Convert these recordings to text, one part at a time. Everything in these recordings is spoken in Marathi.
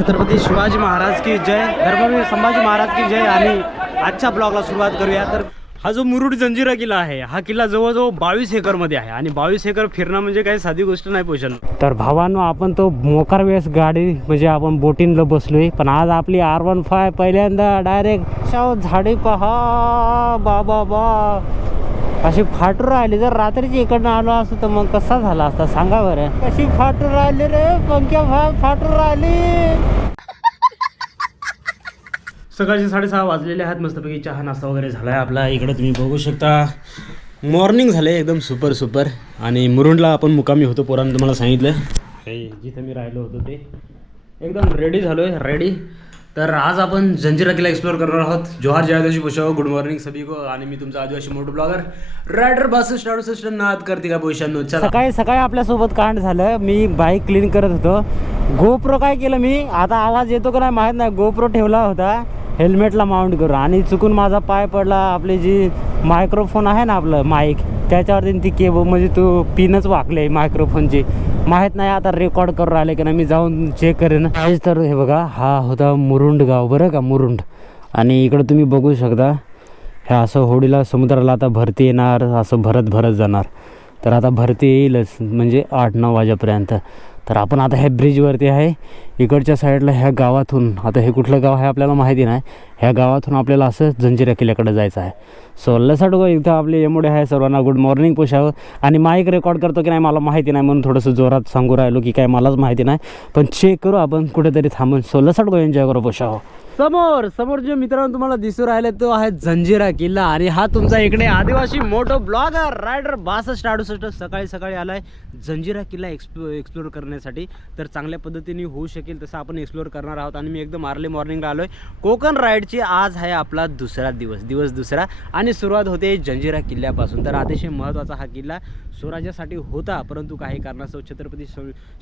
छत्रपती शिवाजी महाराज की जय, धर्मवीर संभाजी महाराज की जय। आणि आजच्या ब्लॉगला सुरुवात करूया। तर हा जो मुरुड जंजिरा किल्ला आहे, हा किल्ला जवळजवळ 22 एकरमध्ये आहे आणि 22 एकर फिरणं म्हणजे काही साधी गोष्ट नाही पोषण। तर भावांनो, आपण तो मोकार वेस गाडी म्हणजे आपण बोटींला बसलोय, पण आज आपली R15 पहिल्यांदा डायरेक्ट झाडी पहा बाबा बा अशी फाटून राहिली। जर रात्रीची इकडनं आलो असतो तर मग कसा झाला असता सांगा बरं। कशी फाटून राहिली रे पंख्या भाग, फाटून राहिली। सकाळचे 6:30 वाजलेले आहेत। मस्तपैकी चहा नाश्ता वगैरे झाला आहे आपला। इकडे तुम्ही बघू शकता मॉर्निंग झाले एकदम सुपर। आणि मुरुडला आपण मुकामी होतो, पोरांनी तुम्हाला सांगितलं हे जिथे मी राहिलो होतो ते एकदम रेडी झालो आहे, रेडी। तर आज आपण जंजिरा किल्ला एक्सप्लोर करणार आहोत। जोहार जय आदिवासी पोशाव, गुड मॉर्निंग सभी को। आणि मी तुमचा आदिवासी मोटो ब्लॉगर रायडर 62 नाद करते का पोशांनो। सकाळी आपल्यासोबत कांड झालं। मी बाईक क्लीन करत होतो, गोप्रो काय केलं मी, आता आवाज येतो का नाही माहीत नाही, गोप्रो ठेवला होता हेल्मेटला माउंट करून आणि चुकून माझा पाय पडला। आपली जी मायक्रोफोन आहे ना आपलं माईक, त्याच्यावरती ती केबल म्हणजे तो पिनच वाकले मायक्रोफोनची, माहीत नाही आता रेकॉर्ड करून राहिले की नाही, मी जाऊन चेक करेन आज। तर हे बघा, हा होता मुरुंड गाव बरं का, मुरुंड। आणि इकडं तुम्ही बघू शकता हे असं होडीला समुद्राला आता भरती येणार, असं भरत जाणार। तर आता भरती येईलच म्हणजे 8-9 वाजेपर्यंत। तर आपण आता ह्या ब्रिजवरती आहे, इकडच्या साईडला ह्या गावातून, आता हे कुठलं गाव आहे आपल्याला माहिती नाही, ह्या गावातून आपल्याला असं जंजिरा किल्ल्याकडे जायचं आहे। सो लसाडगो इथं आपले एमोडे आहे, सर्वांना गुड मॉर्निंग पोशावं। आणि माईक रेकॉर्ड करतो की नाही मला माहिती नाही, म्हणून थोडंसं जोरात सांगू राहिलो की काय मलाच माहिती नाही, पण चेक करू आपण कुठेतरी थांबून। सो लसाडगो एन्जॉय करू पोशावं। समोर जे मित्रांनो तुम्हाला दिसू राहिले तो आहे जंजिरा किल्ला। आणि हा तुमचा इकडे आदिवासी मोटो ब्लॉगर रायडर 62 सकाळी आलाय जंजिरा किल्ला एक्सप्लोर करण्यासाठी। तर चांगल्या पद्धतीने होऊ शकेल तसं आपण एक्सप्लोर करणार आहोत। आणि मी एकदम अर्ली मॉर्निंगला आलोय। कोकण राईडची आज आहे आपला दुसरा दिवस दुसरा, आणि सुरुवात होते जंजिरा किल्ल्यापासून। तर अतिशय महत्त्वाचा हा किल्ला स्वराज्यासाठी होता, परंतु काही कारणास्तव छत्रपती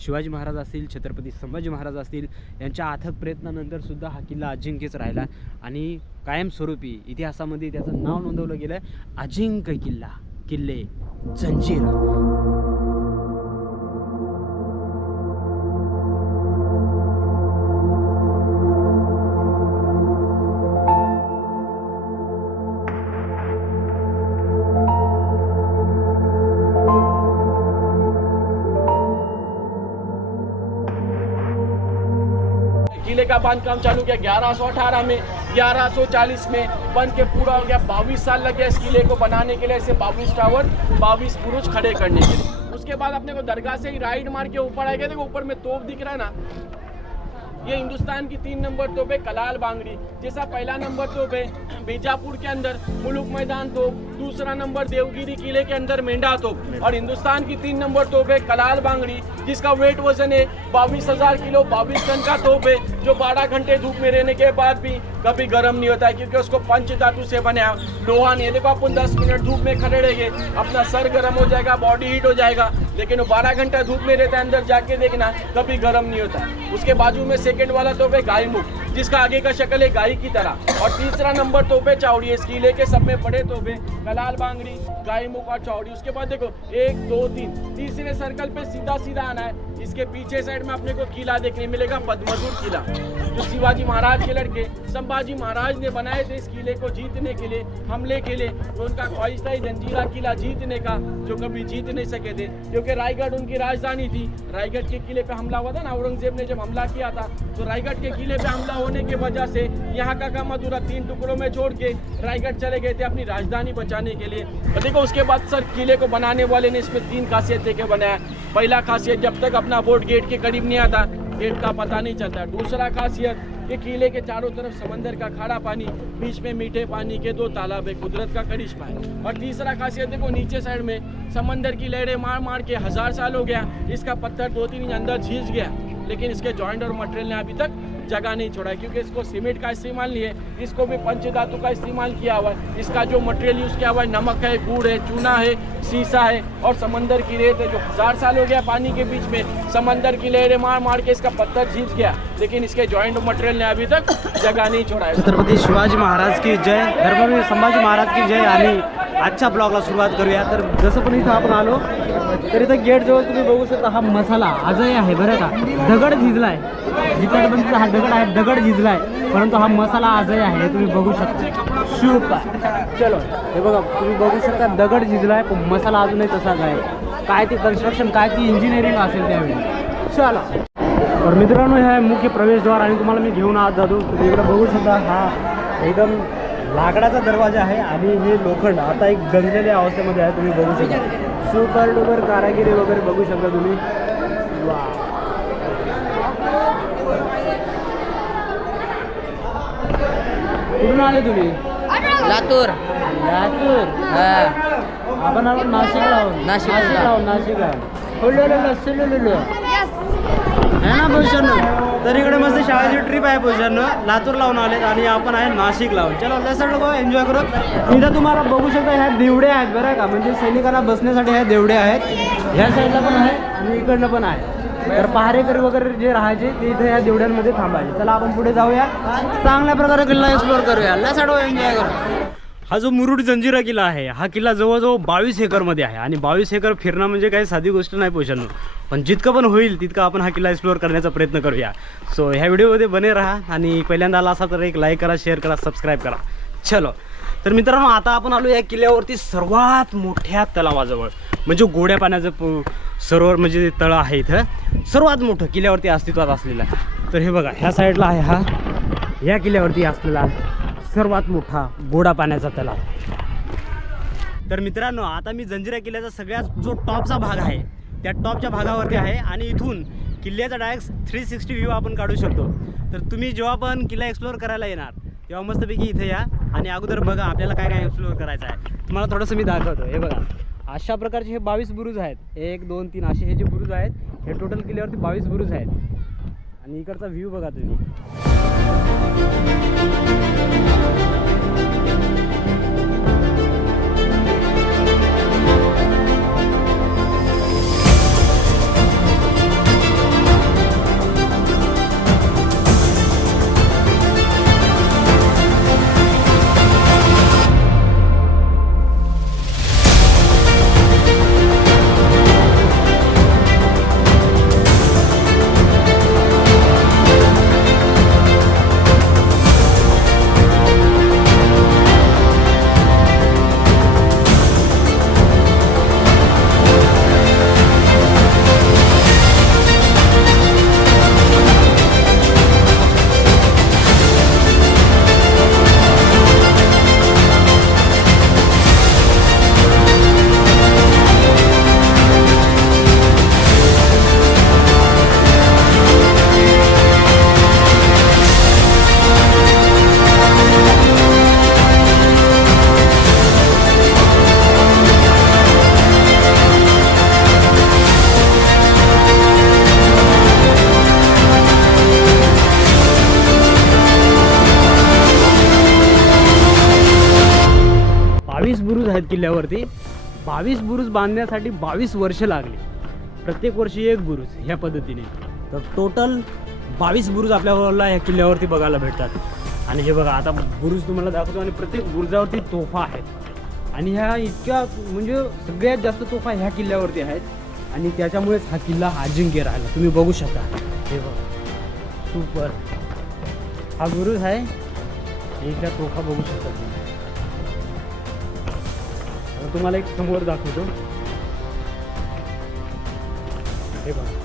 शिवाजी महाराज असतील, छत्रपती संभाजी महाराज असतील, यांच्या अथक प्रयत्नानंतर सुद्धा हा किल्ला अजिंक्यच राहिला। आणि कायमस्वरूपी इतिहासामध्ये त्याचं नाव नोंदवलं गेलं, अजिंक्य किल्ले जंजिरा। किले का बांधकाम चालू किया 1118 में, 1140 में बन के पूरा हो गया। 22 साल लग गया इस किले को बनाने के लिए, ऐसे 22 टावर 22 बुरुज खड़े करने के लिए। उसके बाद अपने को दरगाह से ही राइड मार के ऊपर आएगा। देखो ऊपर में तोप दिख रहा है ना, ये हिंदुस्तान की 3 नंबर तोप है कलाल बांगड़ी। जैसा पहला नंबर तोप है बीजापुर के अंदर मुलुक मैदान तोप, दूसरा नंबर देवगिरी किले के अंदर मेंढा तोप, और हिंदुस्तान की 3 नंबर तोप है कलाल बांगड़ी, जिसका वेट वजन है 22,000 किलो, 22 टन का तोप है, जो 12 घंटे धूप में रहने के बाद भी कभी गर्म नहीं होता है, क्योंकि उसको पंच धातु से बनाया, लोहा नहीं है। देखो अपन 10 मिनट धूप में खड़े रहेंगे, अपना सर गर्म हो जाएगा, बॉडी हीट हो जाएगा, लेकिन वो 12 घंटा धूप में रहता है, अंदर जाके देखना कभी गर्म नहीं होता है। उसके बाजू में सेकंड वाला तोप है गायमुख, जिसका आगे का शक्ल है गाय की तरह, और तीसरा नंबर तोप है चावड़ी। इस किले के सब में बड़े तोप है कलाल बांगड़ी, गायमुख और चावड़ी। उसके बाद देखो 1 2 3 तीसरे सर्कल पे सीधा आना है। इसके पीछे साइड में अपने को किला देखने मिलेगा, पद्मधुर किला, जो शिवाजी महाराज के लड़के संभाजी महाराज ने बनाए थे इस किले को जीतने के लिए, हमले के लिए। तो उनका ख्वाहिश था जंजीरा किला जीतने का, जो कभी जीत नहीं सके थे, क्योंकि रायगढ़ उनकी राजधानी थी। रायगढ़ के किले पे हमला हुआ था ना, औरंगजेब ने जब हमला किया था, तो रायगढ़ के किले पे हमला होने की वजह से यहाँ का काम अधूरा 3 टुकड़ों में छोड़ के रायगढ़ चले गए थे अपनी राजधानी बचाने के लिए। तो देखो उसके बाद सर किले को बनाने वाले ने इसमें 3 खासियत देके बनाया। पहला खासियत, जब तक अपना बोट गेट के करीब नहीं आता गेट का पता नहीं चलता। दूसरा खासियत कि किले के चारों तरफ समंदर का खारा पानी, बीच में मीठे पानी के 2 तालाब है, कुदरत का करिश्मा है। और तीसरा खासियत देखो नीचे साइड में समंदर की लहरें मार के 1000 साल हो गया, इसका पत्थर 2-3 इंच अंदर झींच गया, लेकिन इसके जॉइंट और मटेरियल ने अभी तक जगह नहीं छोड़ा है, क्योंकि इसको सीमेंट का इस्तेमाल नहीं है, इसको भी पंचधातु का इस्तेमाल किया हुआ है। इसका जो मटेरियल यूज़ किया हुआ है नमक है, गुड़ है, चूना है, सीसा है और समंदर की रेत है, जो 1000 साल हो गया पानी के बीच में समंदर की लहरें मार के इसका पत्थर झींच गया, लेकिन इसके जॉइंट मटेरियल ने अभी तक जगह नहीं छोड़ा है। छत्रपती शिवाजी महाराज की जय, धर्मवीर संभाजी महाराज की जय। आणि आजच्या ब्लॉगला सुरुवात करूया। तर जसं पण इथं आपण आलो तर इथं गेट जवळ तुम्ही बघू शकता हा मसाला आजही आहे बरं का. दगड झिजलाय, जिकडे हा दगड आहे, दगड झिजलाय, परंतु हा मसाला आजही आहे, हे तुम्ही बघू शकता. शूप चलो, हे बघा तुम्ही बघू शकता दगड झिजलाय, पण मसाला अजूनही तसाच आहे. काय ती कन्स्ट्रक्शन, काय ती इंजिनिअरिंग असेल त्यावेळी. चला तर मित्रांनो, हे आहे मुख्य प्रवेशद्वार आणि तुम्हाला मी घेऊन आत जातो. तुम्ही इकडे बघू शकता हा एकदम लाकडाचा दरवाजा आहे आणि हे लोखंड आता एक गंजलेल्या अवस्थेमध्ये आहे. तुम्ही बघू शकता सुपर डुपर कारागिरी वगैरे बघू शकता तुम्ही. वा, कुठून आले तुम्ही? लातूर. लातूर. आपण आलो नाशिकला आहोत. नाशिकला है ना पोषण. तर इकडे मस्त शाळेची ट्रिप आहे पोषण, लातूर लावून आलेत आणि आपण आहे नाशिक लावून. चलो त्या लोक एन्जॉय करू. इथं तुम्हाला बघू शकता ह्या देवड्या आहेत बरं का, म्हणजे सैनिकांना बसण्यासाठी ह्या देवड्या आहेत. ह्या साईडला पण आहे आणि इकडनं पण आहे. तर पहारेकरी वगैरे जे राहायचे ते इथे ह्या देवड्यांमध्ये थांबायचे. चला आपण पुढे जाऊया, चांगल्या प्रकारे किल्ला एक्सप्लोर करूया, एन्जॉय करू. हा जो मुरुड जंजिरा किल्ला आहे, हा किल्ला जवळजवळ 22 एकरमध्ये आहे आणि 22 एकर फिरणं म्हणजे काही साधी गोष्ट नाही पोषण. पण जितकं पण होईल तितकं आपण हा किल्ला एक्सप्लोअर करण्याचा प्रयत्न करूया. सो ह्या व्हिडिओमध्ये बने राहा आणि पहिल्यांदा आला असा तर एक लाईक करा, शेअर करा, सबस्क्राईब करा. चलो तर मित्रांनो, आता आपण आलो या किल्ल्यावरती सर्वात मोठ्या तलावाजवळ, म्हणजे गोड्या पाण्याचं सरोवर म्हणजे तळ आहे इथं सर्वात मोठं किल्ल्यावरती अस्तित्वात असलेलं आहे. तर हे बघा ह्या साईडला आहे हा या किल्ल्यावरती असलेला सर्वात मोठा गोडा पाण्याचा तलाव. तर मित्रांनो, आता मी जंजिरा किल्ल्याचा सगळ्यात जो टॉपचा भाग आहे त्या टॉपच्या भागावरती आहे आणि इथून किल्ल्याचा डायरेक्ट 360 व्ह्यू आपण काढू शकतो. तर तुम्ही जेव्हा पण किल्ला एक्सप्लोअर करायला येणार तेव्हा मस्तपैकी इथे या आणि अगोदर बघा आपल्याला काय काय एक्सप्लोअर करायचं आहे. तुम्हाला थोडंसं मी दाखवतो. हे बघा अशा प्रकारचे हे 22 बुरुज आहेत. 1 2 3 असे हे जे बुरुज आहेत, हे टोटल किल्ल्यावरती 22 बुरुज आहेत. आणि इकडचा व्ह्यू बघा तुम्ही. किल्ल्यावरती 22 बुरुज बांधण्यासाठी 22 वर्ष लागली. प्रत्येक वर्षी एक बुरुज ह्या पद्धतीने. तर टोटल 22 बुरुज आपल्याला ह्या किल्ल्यावरती बघायला भेटतात. आणि हे बघा आता बुरुज तुम्हाला दाखवतो आणि प्रत्येक बुरुजावरती तोफा आहेत आणि ह्या इतक्या म्हणजे सगळ्यात जास्त तोफा ह्या किल्ल्यावरती आहेत आणि त्याच्यामुळेच हा किल्ला अजिंक्य राहिला. तुम्ही बघू शकता. हे बघा सुपर हा बुरुज आहे. इथल्या तोफा बघू शकता तुम्ही. तुम्हाला एक समोर दाखवतो. हे बघा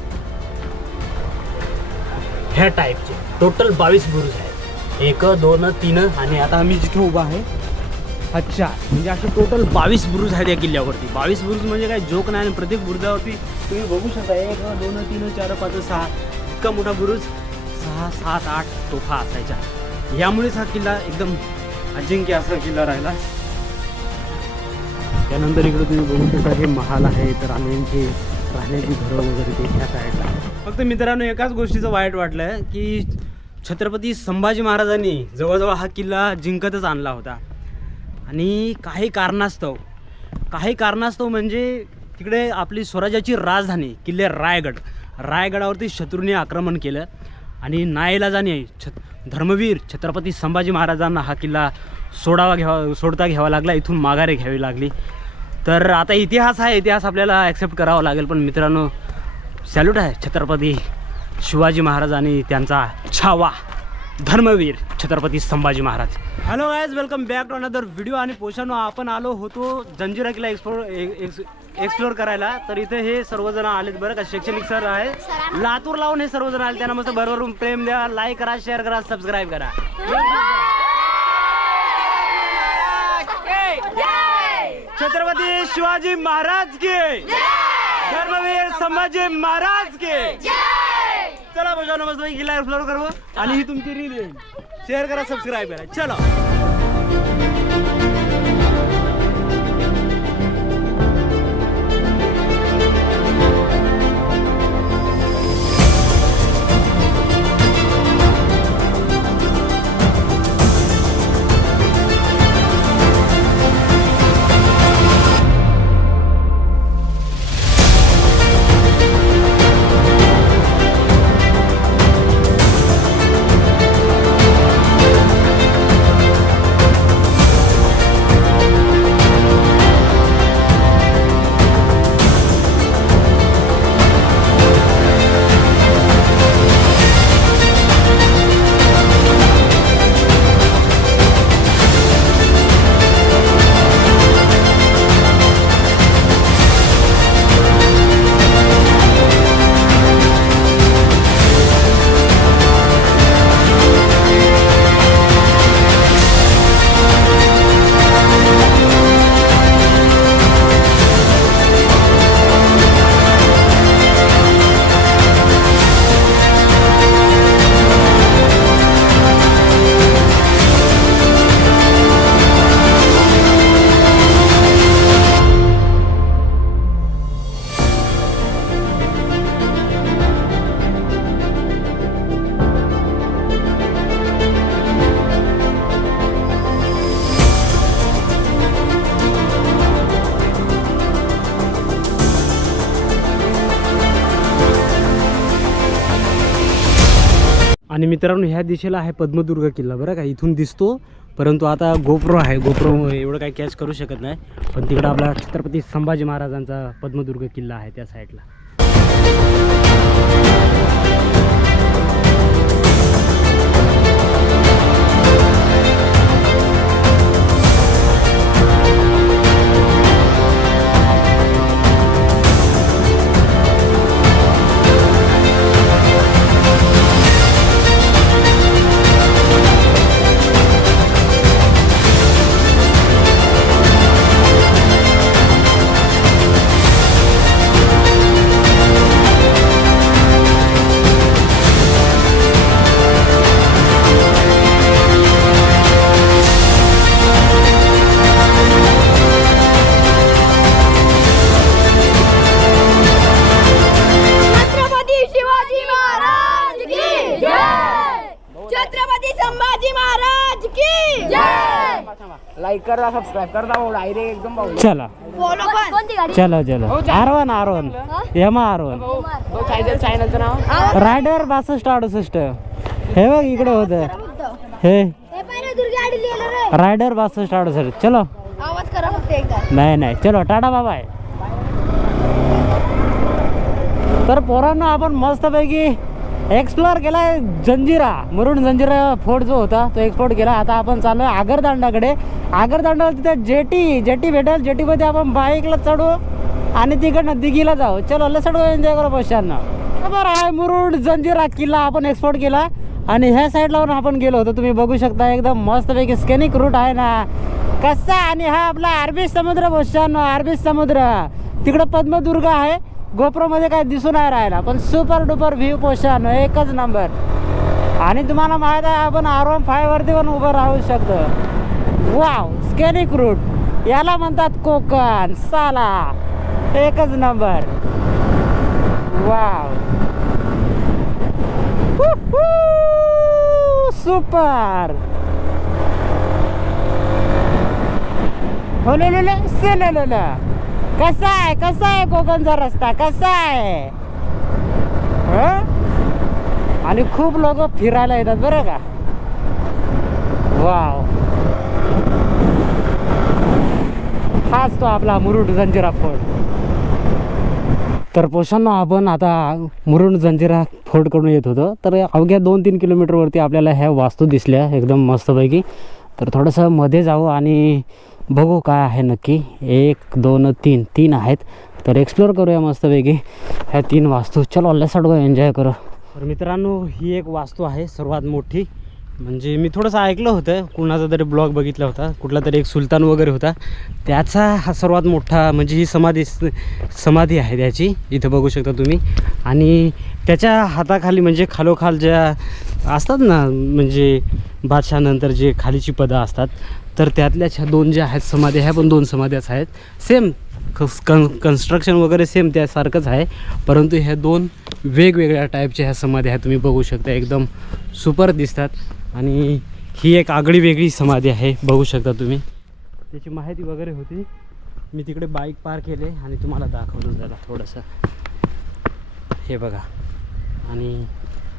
ह्या टाईपचे टोटल 22 बुरुज आहेत. 1 2 3 आणि आता आम्ही जिथे उभा आहे हा 4, म्हणजे असे टोटल 22 बुरुज आहेत या किल्ल्यावरती. 22 बुरुज म्हणजे काय जोक नाही. आणि प्रत्येक बुरुजावरती तुम्ही बघू शकता 1 2 3 4 5 6 इतका मोठा बुरुज, 6 7 8 तोफा असायच्या. यामुळेच हा किल्ला एकदम अजिंक्य असा किल्ला राहिला. त्यानंतर इकडे तुम्ही बघू शकता हे महाल आहे. तर राण्यांची राहण्याची घरं वगैरे ते ह्या साईडला. फक्त मित्रांनो एकाच गोष्टीचं वाईट वाटलं की छत्रपती संभाजी महाराजांनी जवळजवळ हा किल्ला जिंकतच आणला होता आणि काही कारणास्तव म्हणजे तिकडे आपली स्वराज्याची राजधानी किल्ले रायगडावरती शत्रूने आक्रमण केलं आणि नाईलाजाने धर्मवीर छत्रपती संभाजी महाराजांना हा किल्ला सोडता घ्यावा लागला. इथून माघारे घ्यावी लागली. तर आता इतिहास आहे, इतिहास आपल्याला ॲक्सेप्ट करावा लागेल. पण मित्रांनो, सॅल्यूट आहे छत्रपती शिवाजी महाराज आणि त्यांचा छावा Dharmaveer Chhatrapati Sambhaji Maharaj. Hello guys, welcome back to another video. आणि पोषानो, आपण आलो होतो जंजिरा किल्ला एक्सप्लोर करायला. तर इथे हे सर्वजण आलेत बरं का, शैक्षणिक सर आहे, लातूर लावून हे सर्वजण आले. त्यांना मस्त भरभरून प्रेम द्या, लाईक करा, शेअर करा, सबस्क्राईब करा. छत्रपती शिवाजी महाराज के, धर्मवीर संभाजी महाराज के. चला बघा, नमस्ते किल्ला एक्सप्लोर करू आणि ही तुमची रील येईल. शेअर करा, सबस्क्राईब करा. चलो. आणि मित्रांनो, ह्या दिशेला आहे पद्मदुर्ग किल्ला बरं का, इथून दिसतो. परंतु आता गोप्रो आहे, गोप्रो एवढं काही कॅच करू शकत नाही. पण तिकडं आपला छत्रपती संभाजी महाराजांचा पद्मदुर्ग किल्ला आहे त्या साईडला. लाईक करा, सबस्क्राईब करा, डायरेक्ट एकदम भाऊ. चला फॉलो पण. चलो चलो. आरवन हेमा आरवन चॅनलचं नाव रायडर 6268. हे बघ इकडे होतं हे रायडर 6268. चलो आवाज करा फक्त एकदा. नाही नाही, चलो टाटा बाबाय. तर पोरांना आपण मस्तपैकी एक्सप्लोअर केलाय जंजिरा, मुरुड जंजिरा फोर्ट जो होता तो एक्सप्लोर केला. आता आपण चाललो आगरदांडाकडे. आगरदांडावर तिथे जेटी भेटेल, जेटीमध्ये आपण बाईकला चढू आणि तिकडनं दिघीला जाऊ. चलो लसड एन्जॉय करू पश्चांना. बरं आहे, मुरुड जंजिरा किल्ला आपण एक्सप्लोर केला. आणि ह्या साईडला आपण गेलो होतो, तुम्ही बघू शकता. एकदम मस्तपैकी स्कॅनिक रूट आहे ना कसा. आणि हा आपला अरबी समुद्र पश्चांना, अरबी समुद्र. तिकडं पद्मदुर्ग आहे, गोप्रोमध्ये काय दिसून नाही राहिला, पण सुपर डुपर व्ह्यू पोषण एकच नंबर. आणि तुम्हाला माहीत आहे, आपण R15 वरती पण उभं राहू शकतो. वाव, स्कॅनिक रूट याला म्हणतात कोकण. साला एकच नंबर. Wow, super. हो कसा आहे कोकणचा रस्ता, कसा आहे. आणि खूप लोक फिरायला येतात बरं का. वाव, हाच तो आपला मुरुड जंजिरा फोर्ट. तर पोशांनो आपण आता मुरुड जंजिरा फोर्ट कडून येत होतो. तर अवघ्या 2-3 किलोमीटरवरती आपल्याला ह्या वास्तू दिसल्या एकदम मस्तपैकी. तर थोडंसं मध्ये जाऊ आणि बघू काय आहे नक्की. 1 2 3 आहेत. तर एक्सप्लोअर करूया मस्तपैकी ह्या 3 वास्तू. चलो लेट्स गो एन्जॉय करू. तर मित्रांनो ही एक वास्तू आहे सर्वात मोठी. म्हणजे मी थोडंसं ऐकलं होतं, कुणाचा तरी ब्लॉग बघितला होता, कुठला तरी एक सुलतान वगैरे होता, त्याचा हा सर्वात मोठा म्हणजे ही समाधी आहे त्याची. इथं बघू शकता तुम्ही. आणि त्याच्या हाताखाली म्हणजे खालोखाल ज्या असतात ना म्हणजे बादशहानंतर जे खालीची पदं असतात, तर त्यातल्याच ह्या 2 ज्या आहेत समाधी, ह्या पण 2 समाध्याच आहेत. सेम कन्स्ट्रक्शन वगैरे सेम त्यासारखंच आहे, परंतु ह्या 2 वेगवेगळ्या टाईपच्या ह्या समाधी आहेत. तुम्ही बघू शकता एकदम सुपर दिसतात. आणि ही एक आगळी वेगळी समाधी आहे, बघू शकता तुम्ही. त्याची माहिती वगैरे होती. मी तिकडे बाईक पार्क केले आणि तुम्हाला दाखवलं जरा थोडंसं. हे बघा. आणि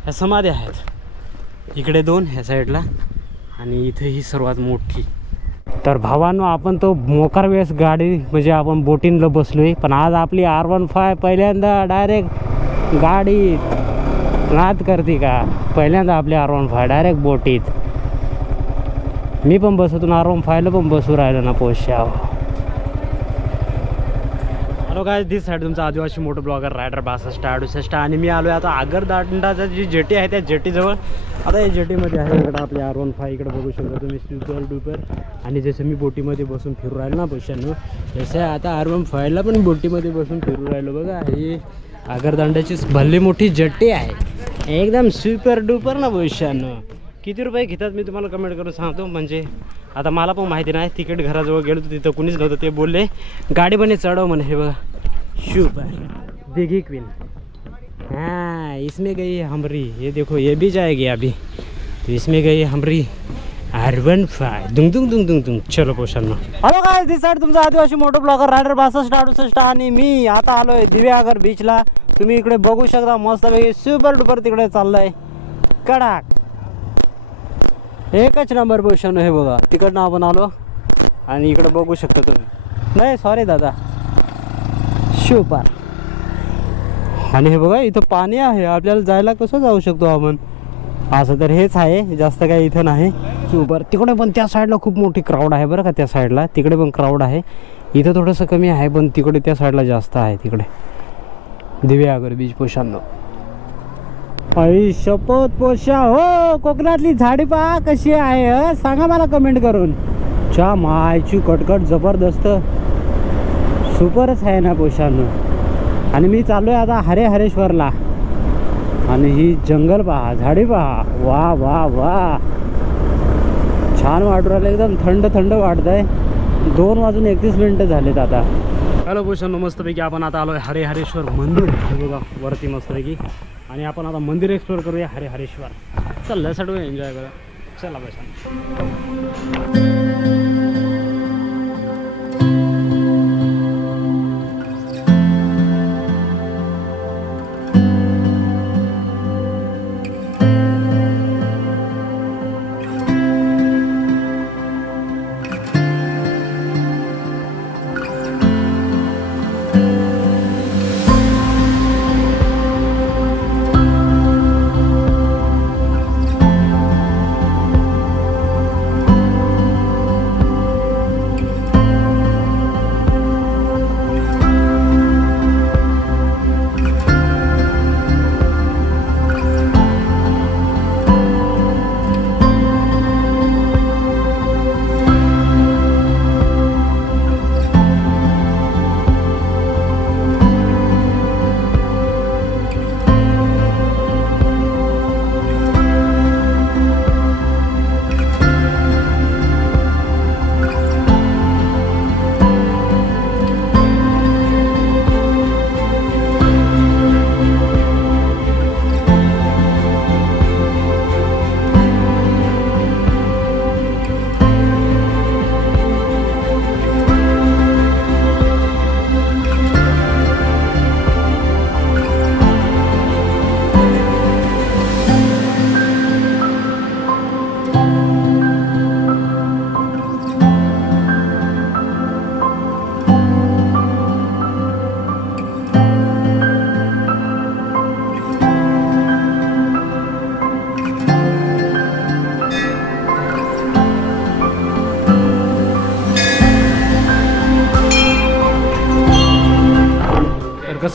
ह्या समाधी आहेत इकडे 2 ह्या साईडला, आणि इथे ही सर्वात मोठी. तर भावांनो आपण तो मोकार वेळेस गाडी म्हणजे आपण बोटींला बसलो आहे, पण आज आपली R15 पहिल्यांदा डायरेक्ट गाडी नाद करते का. पहिल्यांदा आपली R15 डायरेक्ट बोटीत. मी पण बसतून R15ला पण बसू राहिलो ना पोशाव. हॅलो गाइस, दिस साईड तुमचा आदिवासी मोटो ब्लॉगर रायडर 6268. आणि मी आलो आहे आता आगरदांडाचा जी जेटी आहे त्या जेटीजवळ. आता या जेटीमध्ये आहे इकडं आपली R15. इकडे बघू शकता तुम्ही सुपर डुपर. आणि जसं मी बोटीमध्ये बसून फिरू राहिलो ना पोशांनो, तसं आता R15ला पण बोटीमध्ये बसून फिरू राहिलो. बघा ही आगरदांडाची भल्ली मोठी जेटी आहे, एकदम सुपर डुपर ना पोशांनो. किती रुपये घेतात मी तुम्हाला कमेंट करून सांगतो. म्हणजे आता मला पण माहिती नाही. तिकीट घराजवळ गेलो तर तिथं कुणीच नव्हतं. ते बोलले गाडी बने चढव म्हणे. हे बघा सुपर दिघी क्वीन. हाँ इसमें गई हमरी. ये देखो ये भी जाएगी अभी. तो इसमें गई हमरी R15. दुंग दुंग दुंग दुंग दुंग. चलो पोशांनो. हॅलो गाइस, दिस साईड तुमचा आदिवासी मोटो ब्लॉगर रायडर 6268. आणि मी आता आलोय दिव्यागर बीचला. तुम्ही इकडे बघू शकता मस्तपैकी सुपर डुपर तिकडे चाललंय कडाक. एकच नंबर पोशांनो. हे बघा तिकडनं आपण आलो आणि इकडे बघू शकता तुम्ही. नाही सॉरी दादा, सुपर. आणि हे बघा इथं पाणी आहे. आपल्याला जायला कसं जाऊ शकतो आपण. असं तर हेच आहे, जास्त काही इथं नाही. सुपर. तिकडे पण त्या साईडला खूप मोठी क्राऊड आहे बरं का. त्या साईडला तिकडे पण क्राऊड आहे. इथं थोडंसं कमी आहे, पण तिकडे त्या साईडला जास्त आहे. तिकडे दिव्यागर बीच पोशांनो. आई शपथ पोशा हो. कोकणातली झाडी पहा कशी आहे, सांगा मला कमेंट करून. च्या मायची कटकट जबरदस्त सुपरच आहे ना पोशांनो. आणि मी चाललो आहे आता हरेश्वरला. आणि ही जंगल पहा, झाडी पहा. वा वा वा, छान वाटू राहिलं. एकदम थंड थंड वाटत आहे. 2:31 झालेत आता. हॅलो पोशांनो, मस्तपैकी आपण आता आलो आहे हरेश्वर मंदिर. हे बघा वरती मस्तपैकी. आणि आपण आता मंदिर एक्सप्लोर करूया हरेश्वर. चल सगळं एन्जॉय करूया. चला पोशांनो.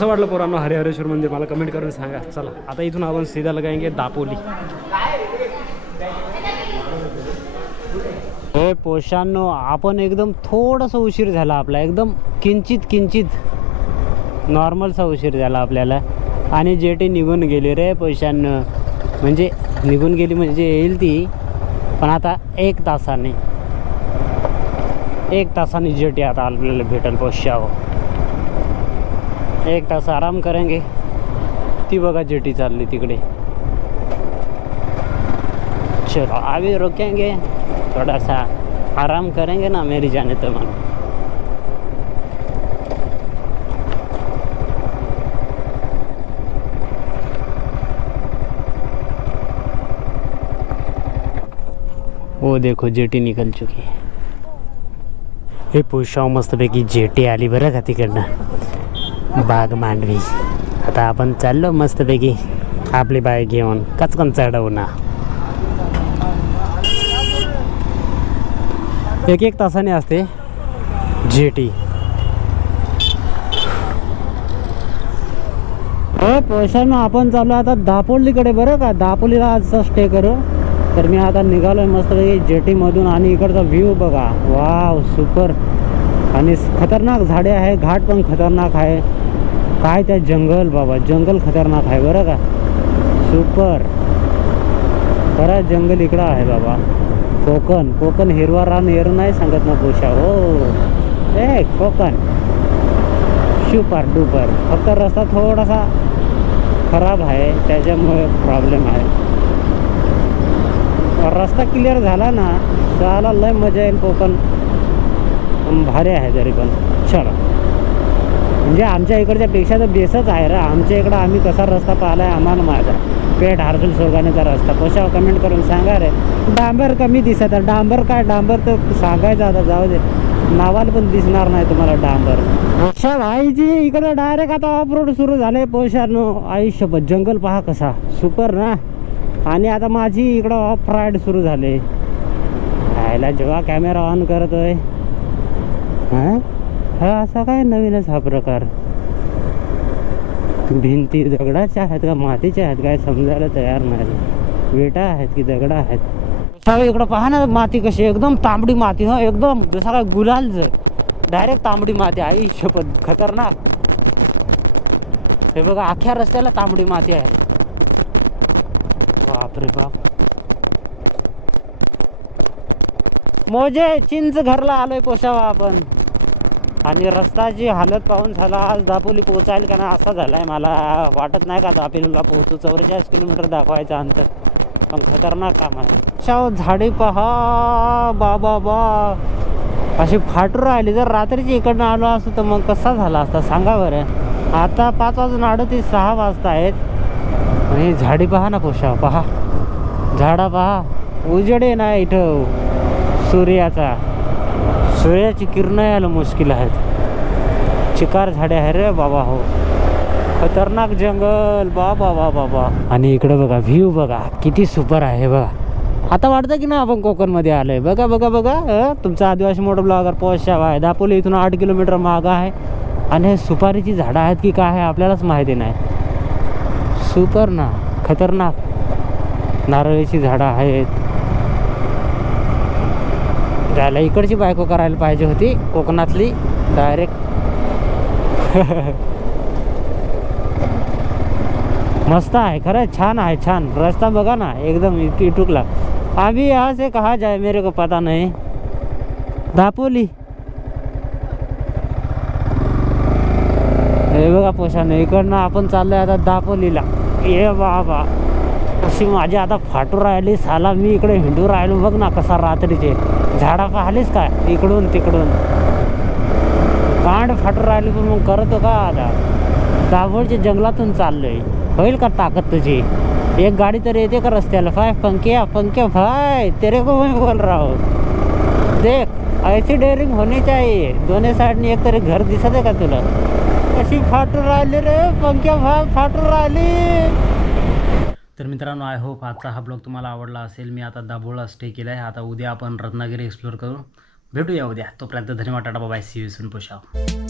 कसं वाटलं पोरांनो हरिहरेश्वर मंदिर मला कमेंट करून सांगा. चला आता इथून आपण सीधा लगाएंगे दापोली. हे पोशांनो आपण एकदम थोडासा उशीर झाला आपला, एकदम किंचित नॉर्मलचा उशीर झाला आपल्याला. आणि जेटी निघून गेली रे पोशांनो, म्हणजे निघून गेली म्हणजे येईल ती, पण आता 1 तासाने जेटी आता आपल्याला भेटेल पोशाव. 1 तास आराम करेंगे. ती बघा जेटी चालली तिकडे. चलो अभी रुकेंगे, थोड़ा सा आराम करेंगे ना मेरी जाने तो मन. वो देखो जेटी निकल चुकी है. हे पोशाव मस्तपैकी जेटी आली बरं का तिकडनं, बाग मांडवी. आता आपण चाललो मस्तपैकी आपली बाईक घेऊन कचकन चढवणं. 1 तासाने असते जेटी. पोशानं आपण चाललो आता दापोलीकडे बरं का. दापोलीला आजचा स्टे करू. तर मी आता निघालोय मस्तपैकी जेटीमधून. आणि इकडचा व्ह्यू बघा, वाव सुपर. आणि खतरनाक झाडे आहे, घाट पण खतरनाक आहे. काय त्या जंगल बाबा, जंगल खतरनाक आहे बरं का. सुपर. बरं जंगल इकडं आहे बाबा. कोकण हिरवा रान एरू नाही सांगत ना पोशा. हो ए कोकण सुपर डुपर. फक्त रस्ता थोडासा खराब आहे, त्याच्यामुळे प्रॉब्लेम आहे. रस्ता क्लिअर झाला ना त्याला लय मजा येईल. कोकण भारी आहे तरी पण. चला म्हणजे आमच्या इकडच्या पेक्षा तर बेसच आहे रे. आमच्या इकडं आम्ही कसा रस्ता पाहिला आहे आम्हाला माहीत आहे. पेठ हार्सुल सोगाण्याचा रस्ता कशा कमेंट करून सांगा रे. डांबर कमी दिसत आहे. डांबर काय, डांबर तर सांगायचं आता जाऊ दे, नावाला पण दिसणार नाही तुम्हाला डांबर. अच्छा भाईजी इकडं डायरेक्ट आता ऑफ रोड सुरू झाले पोशानो. आयुष्यभर जंगल पहा कसा सुपर ना. आणि आता माझी इकडं ऑफ राईड सुरू झाले. राहायला जेव्हा कॅमेरा ऑन करतोय हा असा काय नवीनच हा प्रकार. भिंती दगडाच्या आहेत का मातीच्या आहेत काय समजायला तयार नाही. विटा आहेत की दगडा आहेत. इकडं पहा ना माती कशी एकदम तांबडी माती. हा एकदम जसा काय गुलाल डायरेक्ट तांबडी माती. आई शपथ खतरनाक. हे बघा अख्ख्या रस्त्याला तांबडी माती आहे. बापरे बाप. मोजे चिंच घरला आलोय पोशावा आपण. आणि रस्त्याची हालत पाहून झाला आज दापोली पोहोचायला का ना असा झालाय. मला वाटत नाही का दापोलीला पोहोचू. 44 किलोमीटर दाखवायचं अंतर, पण खतरनाक काम आहे. झाडे पहा बाबा बा अशी फाटू राहिली. जर रात्रीची इकडनं आलो असतो तर मग कसा झाला असता सांगा बरं. आता 5:38 वाजता आहेत. आणि झाडी पहा ना पोशा, पहा झाडा पहा. उजेडे ना इथं सूर्याचा. सूर्याची किरण यायला मुश्किल आहेत. चिकार झाडे आहे रे बाबा. हो खतरनाक जंगल बाबा बाबा. आणि इकडे बघा व्ह्यू बघा किती सुपर आहे बघा. आता वाटतं की ना आपण कोकणमध्ये आलोय. बघा बघा बघा तुमचा आदिवासी मोठा ब्लॉगर पोशावा आहे. दापोली इथून 8 किलोमीटर मागं आहे. आणि हे सुपारीची झाडं आहेत की काय आहे आपल्यालाच माहिती नाही. सुपर ना खतरनाक. नारळीची झाडं आहेत. त्याला इकडची बायको करायला पाहिजे होती कोकणातली डायरेक्ट. मस्त आहे खरं, छान आहे छान. रास्ता बघा ना एकदम इटुकला. अभी यहाँ से कहाँ जाए मेरे को पता नहीं. दापोली हे बघा पोशाने. इकडनं आपण चाललोय आता दापोलीला. ये बाबा अशी माझी आता फाटू राहिली साला. मी इकडे हिंडू राहिलो बघ ना कसा. रात्रीचे झाडा पाहिलीस का इकडून तिकडून. कांड फाटू राहिली पण मग करतो का आता. दाभोळच्या जंगलातून चाललोय. होईल का ताकद तुझी. एक गाडी तर येते का रस्त्याला. पंखे भाई तेरे को मैं बोल रहा हूँ. देख ऐसी डेअरिंग होनी चाहिए. दोन्ही साईडनी एक तरी घर दिसत आहे का तुला. अशी फाटू राहिली रे पंखे भाई फाटू राहिली. तर मित्रांनो आय होप आजचा हा ब्लॉग तुम्हाला आवडला असेल. मी आता दाभोळला स्टे केला आहे. आता उद्या आपण रत्नागिरी एक्सप्लोर करू. भेटूया उद्या. तोपर्यंत धन्यवाद. Tata bye. See you soon. पोशाव.